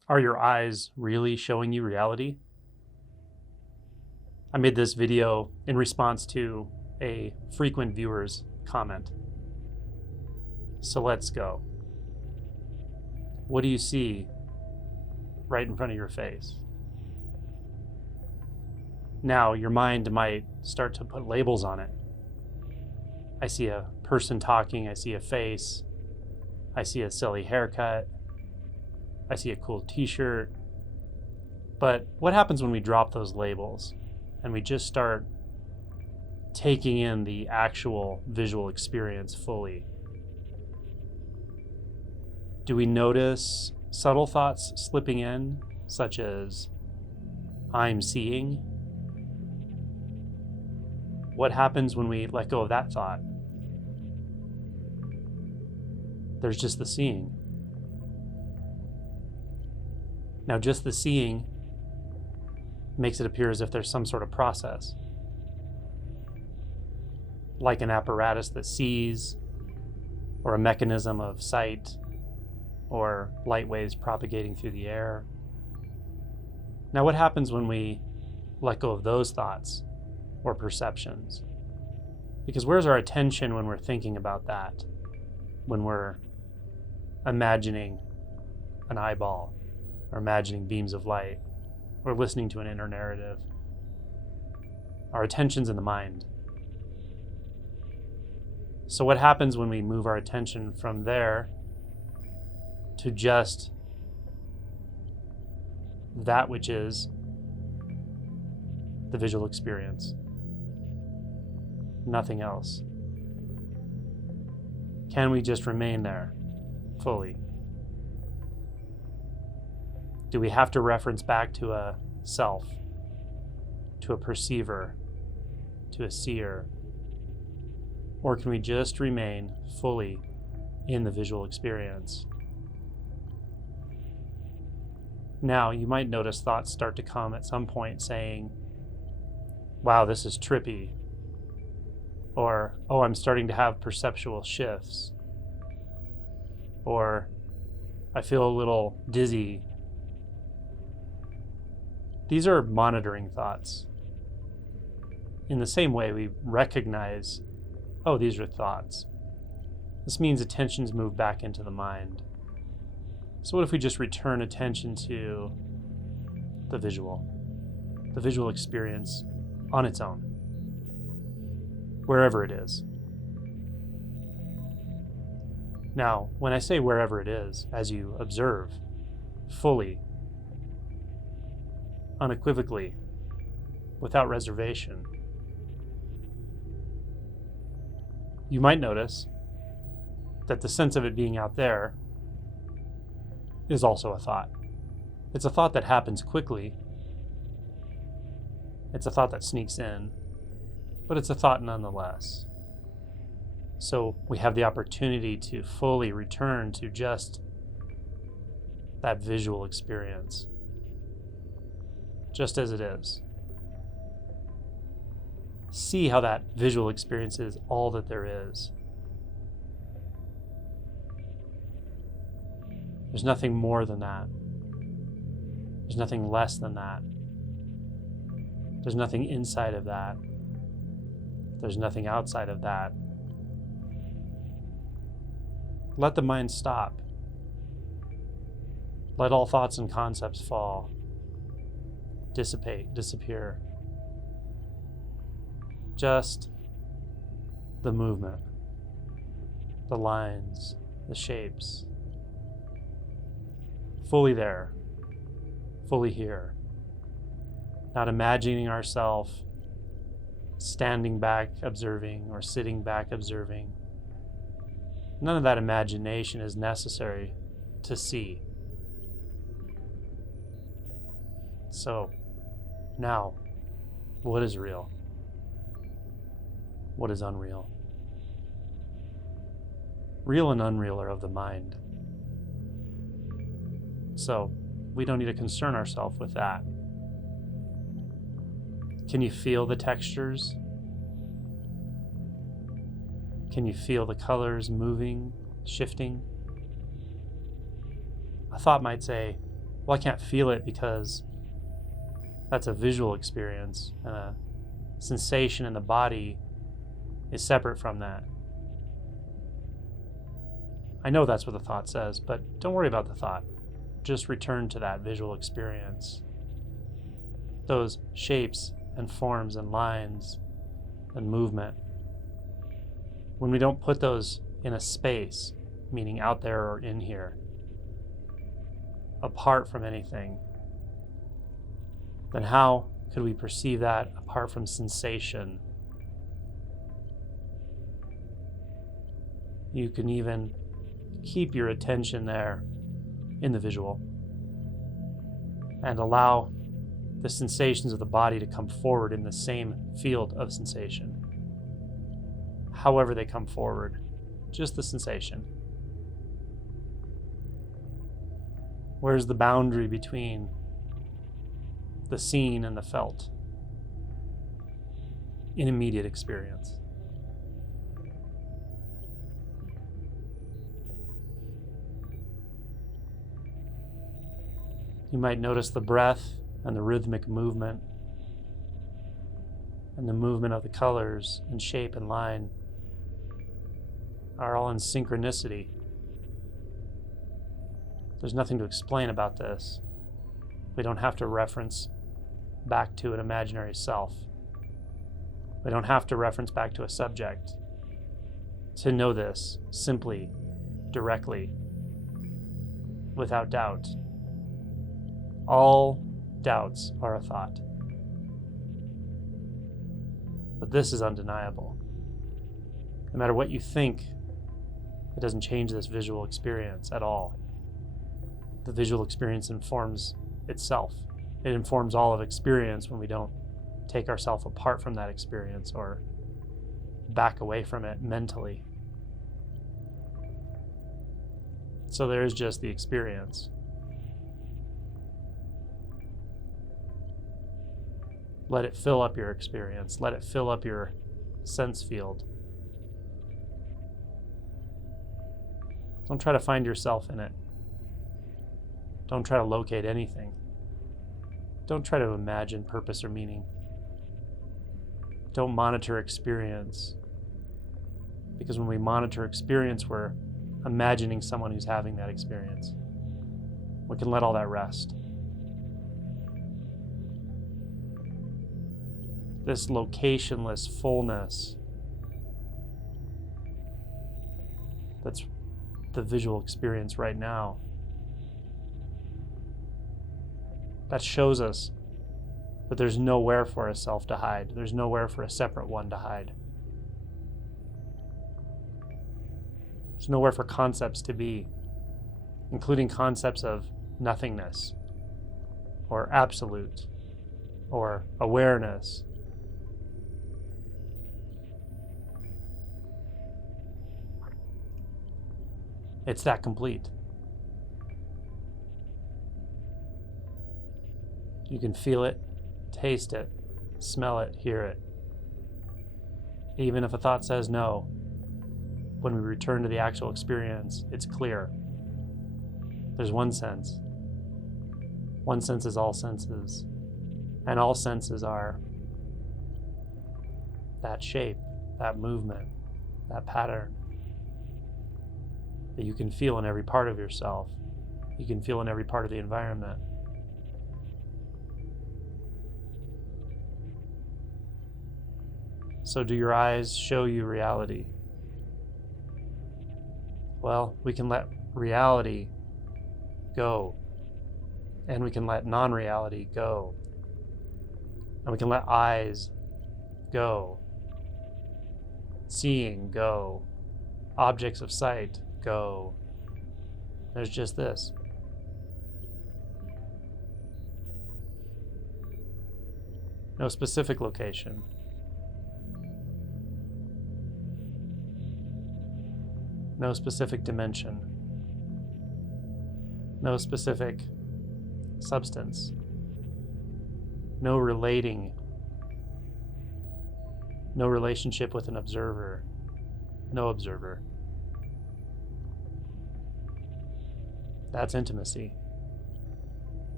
Are your eyes really showing you reality? I made this video in response to a frequent viewer's comment. So let's go. What do you see right in front of your face? Now, your mind might start to put labels on it. I see a person talking, I see a face, I see a silly haircut, I see a cool t-shirt. But what happens when we drop those labels and we just start taking in the actual visual experience fully? Do we notice subtle thoughts slipping in, such as, I'm seeing? What happens when we let go of that thought? There's just the seeing. Now, just the seeing makes it appear as if there's some sort of process, like an apparatus that sees, or a mechanism of sight, or light waves propagating through the air. Now, what happens when we let go of those thoughts or perceptions? Because where's our attention when we're thinking about that? When we're imagining an eyeball, or imagining beams of light, or listening to an inner narrative? Our attention's in the mind. So what happens when we move our attention from there to just that which is the visual experience? Nothing else. Can we just remain there fully? Do we have to reference back to a self, to a perceiver, to a seer? Or can we just remain fully in the visual experience? Now, you might notice thoughts start to come at some point saying, wow, this is trippy. Or, oh, I'm starting to have perceptual shifts. Or, I feel a little dizzy. These are monitoring thoughts. In the same way, we recognize, oh, these are thoughts. This means attention's moved back into the mind. So what if we just return attention to the visual experience on its own, wherever it is? Now, when I say wherever it is, as you observe fully, unequivocally, without reservation, you might notice that the sense of it being out there is also a thought. It's a thought that happens quickly. It's a thought that sneaks in, but it's a thought nonetheless. So we have the opportunity to fully return to just that visual experience, just as it is. See how that visual experience is all that there is. There's nothing more than that. There's nothing less than that. There's nothing inside of that. There's nothing outside of that. Let the mind stop. Let all thoughts and concepts fall, dissipate, disappear. Just the movement, the lines, the shapes. Fully there, fully here. Not imagining ourselves standing back observing or sitting back observing. None of that imagination is necessary to see. So, now, what is real? What is unreal? Real and unreal are of the mind. So, we don't need to concern ourselves with that. Can you feel the textures? Can you feel the colors moving, shifting? A thought might say, Well, I can't feel it because that's a visual experience, and a sensation in the body is separate from that. I know that's what the thought says, but don't worry about the thought. Just return to that visual experience. Those shapes and forms and lines and movement. When we don't put those in a space, meaning out there or in here, apart from anything, then how could we perceive that apart from sensation? You can even keep your attention there in the visual and allow the sensations of the body to come forward in the same field of sensation. However they come forward, just the sensation. Where's the boundary between the seen and the felt in immediate experience? You might notice the breath and the rhythmic movement and the movement of the colors and shape and line are all in synchronicity. There's nothing to explain about this. We don't have to reference back to an imaginary self. We don't have to reference back to a subject to know this simply, directly, without doubt. All doubts are a thought. But this is undeniable. No matter what you think, it doesn't change this visual experience at all. The visual experience informs itself. It informs all of experience when we don't take ourselves apart from that experience or back away from it mentally. So there is just the experience. Let it fill up your experience. Let it fill up your sense field. Don't try to find yourself in it. Don't try to locate anything. Don't try to imagine purpose or meaning. Don't monitor experience. Because when we monitor experience, we're imagining someone who's having that experience. We can let all that rest. This locationless fullness that's the visual experience right now, that shows us that there's nowhere for a self to hide. There's nowhere for a separate one to hide. There's nowhere for concepts to be, including concepts of nothingness, or absolute, or awareness. It's that complete. You can feel it, taste it, smell it, hear it. Even if a thought says no, when we return to the actual experience, it's clear. There's one sense. One sense is all senses. And all senses are that shape, that movement, that pattern that you can feel in every part of yourself. You can feel in every part of the environment. So do your eyes show you reality? Well, we can let reality go, and we can let non-reality go, and we can let eyes go, seeing go, objects of sight go. There's just this. No specific location. No specific dimension. No specific substance. No relating. No relationship with an observer. No observer. That's intimacy.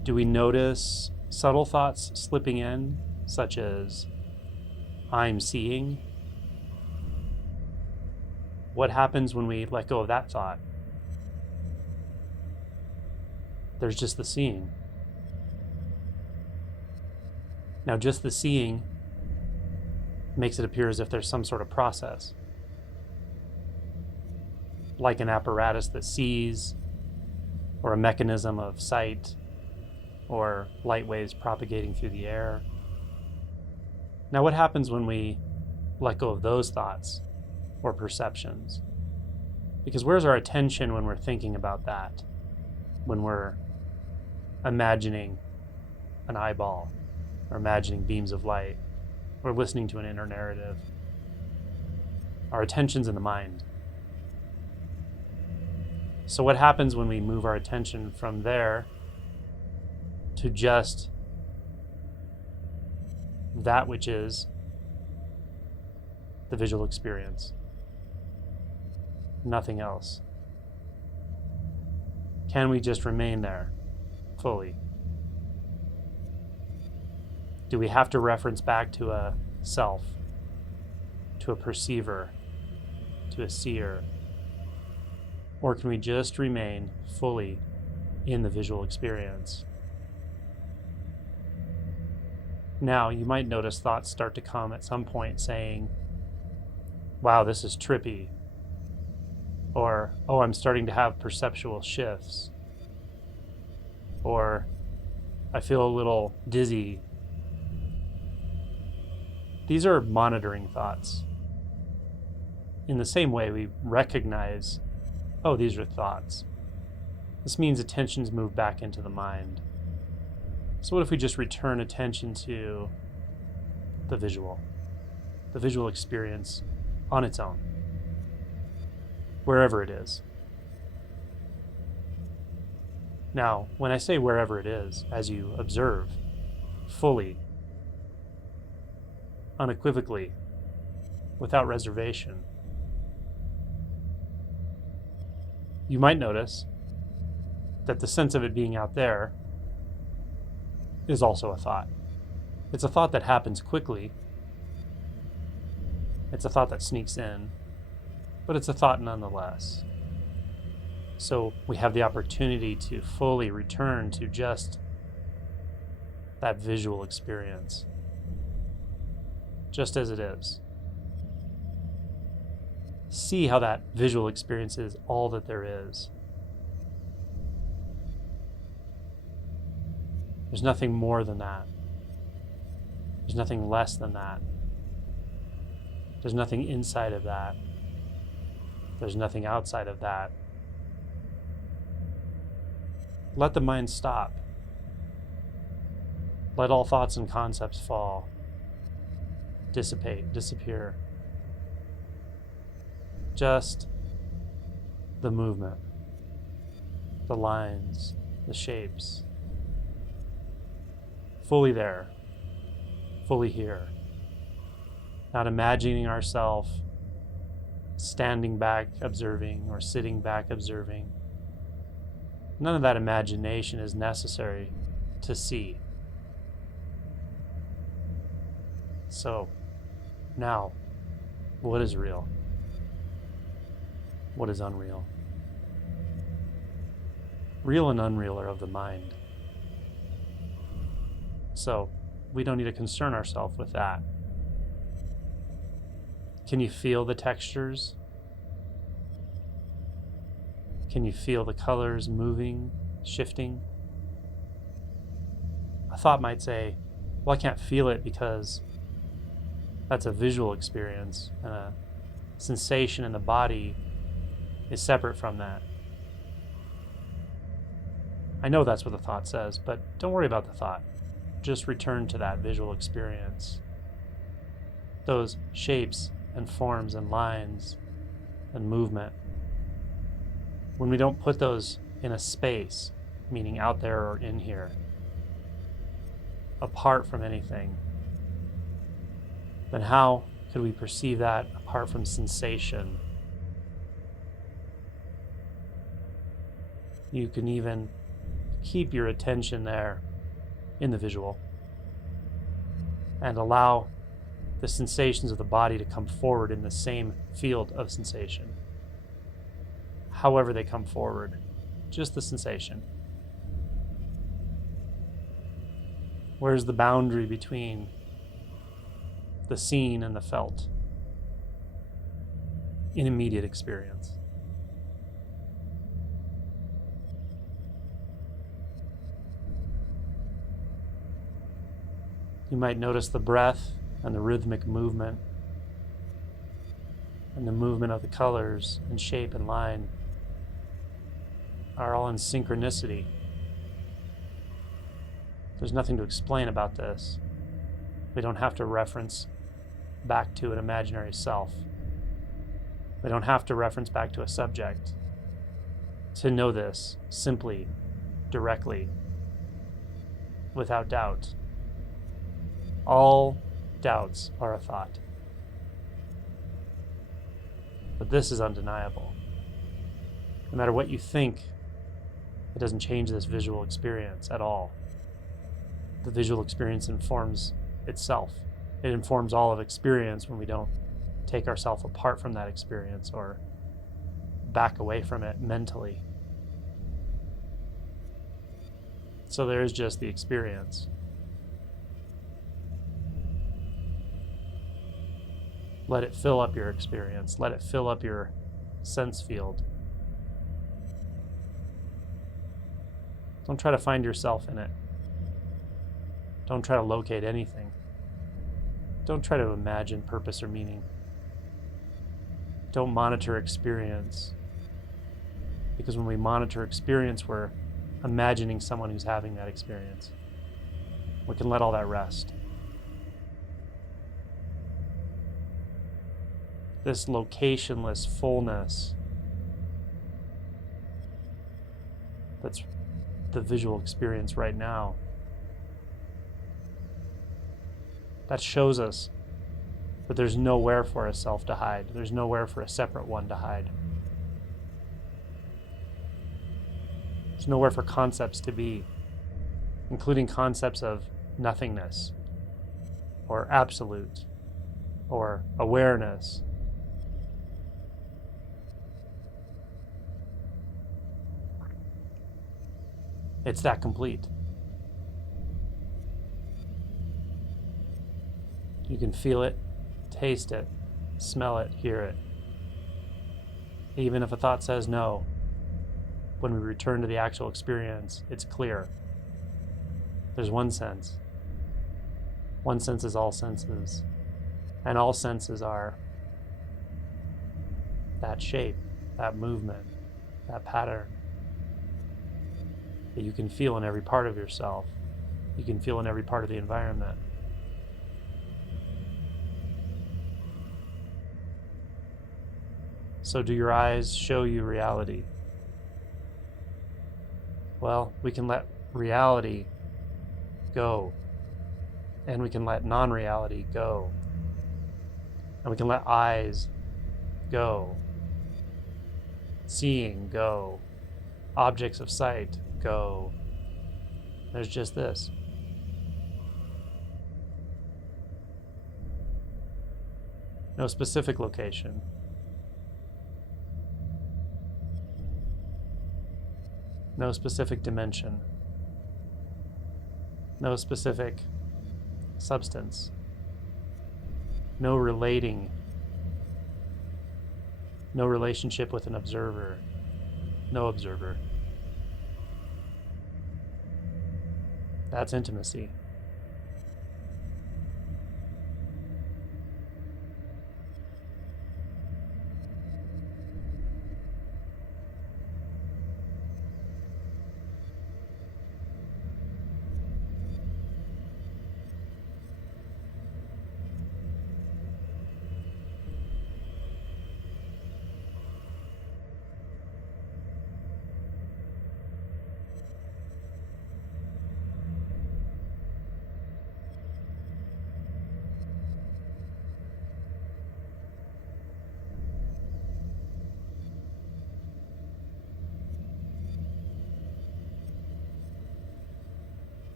Do we notice subtle thoughts slipping in, such as, I'm seeing? What happens when we let go of that thought? There's just the seeing. Now, just the seeing makes it appear as if there's some sort of process, like an apparatus that sees, or a mechanism of sight, or light waves propagating through the air. Now, what happens when we let go of those thoughts or perceptions? Because where's our attention when we're thinking about that? When we're imagining an eyeball, or imagining beams of light, or listening to an inner narrative? Our attention's in the mind. So what happens when we move our attention from there to just that which is the visual experience? Nothing else. Can we just remain there fully? Do we have to reference back to a self, to a perceiver, to a seer? Or can we just remain fully in the visual experience? Now, you might notice thoughts start to come at some point saying, wow, this is trippy. Or, oh, I'm starting to have perceptual shifts. Or, I feel a little dizzy. These are monitoring thoughts. In the same way, we recognize, oh, these are thoughts. This means attention's moved back into the mind. So what if we just return attention to the visual experience on its own, wherever it is? Now, when I say wherever it is, as you observe, fully, unequivocally, without reservation, you might notice that the sense of it being out there is also a thought. It's a thought that happens quickly. It's a thought that sneaks in, but it's a thought nonetheless. So we have the opportunity to fully return to just that visual experience, just as it is. See how that visual experience is all that there is. There's nothing more than that. There's nothing less than that. There's nothing inside of that. There's nothing outside of that. Let the mind stop. Let all thoughts and concepts fall, dissipate, disappear. Just the movement, the lines, the shapes. Fully there, fully here. Not imagining ourselves standing back observing or sitting back observing. None of that imagination is necessary to see. So, now, what is real? What is unreal? Real and unreal are of the mind. So, we don't need to concern ourselves with that. Can you feel the textures? Can you feel the colors moving, shifting? A thought might say, well, I can't feel it because that's a visual experience, and a sensation in the body is separate from that. I know that's what the thought says, but don't worry about the thought. Just return to that visual experience. Those shapes and forms and lines and movement. When we don't put those in a space, meaning out there or in here, apart from anything, then how could we perceive that apart from sensation? You can even keep your attention there in the visual and allow the sensations of the body to come forward in the same field of sensation. However they come forward, just the sensation. Where's the boundary between the seen and the felt in immediate experience? You might notice the breath and the rhythmic movement and the movement of the colors and shape and line are all in synchronicity. There's nothing to explain about this. We don't have to reference back to an imaginary self. We don't have to reference back to a subject to know this simply, directly, without doubt. All doubts are a thought. But this is undeniable. No matter what you think, it doesn't change this visual experience at all. The visual experience informs itself. It informs all of experience when we don't take ourselves apart from that experience or back away from it mentally. So there is just the experience. Let it fill up your experience. Let it fill up your sense field. Don't try to find yourself in it. Don't try to locate anything. Don't try to imagine purpose or meaning. Don't monitor experience. Because when we monitor experience, we're imagining someone who's having that experience. We can let all that rest. This locationless fullness that's the visual experience right now, that shows us that there's nowhere for a self to hide. There's nowhere for a separate one to hide. There's nowhere for concepts to be, including concepts of nothingness, or absolute, or awareness. It's that complete. You can feel it, taste it, smell it, hear it. Even if a thought says no, when we return to the actual experience, it's clear. There's one sense. One sense is all senses. And all senses are that shape, that movement, that pattern that you can feel in every part of yourself. You can feel in every part of the environment. So do your eyes show you reality? Well, we can let reality go. And we can let non-reality go. And we can let eyes go. Seeing go. Objects of sight go. There's just this. No specific location. No specific dimension. No specific substance. No relating. No relationship with an observer. No observer. That's intimacy.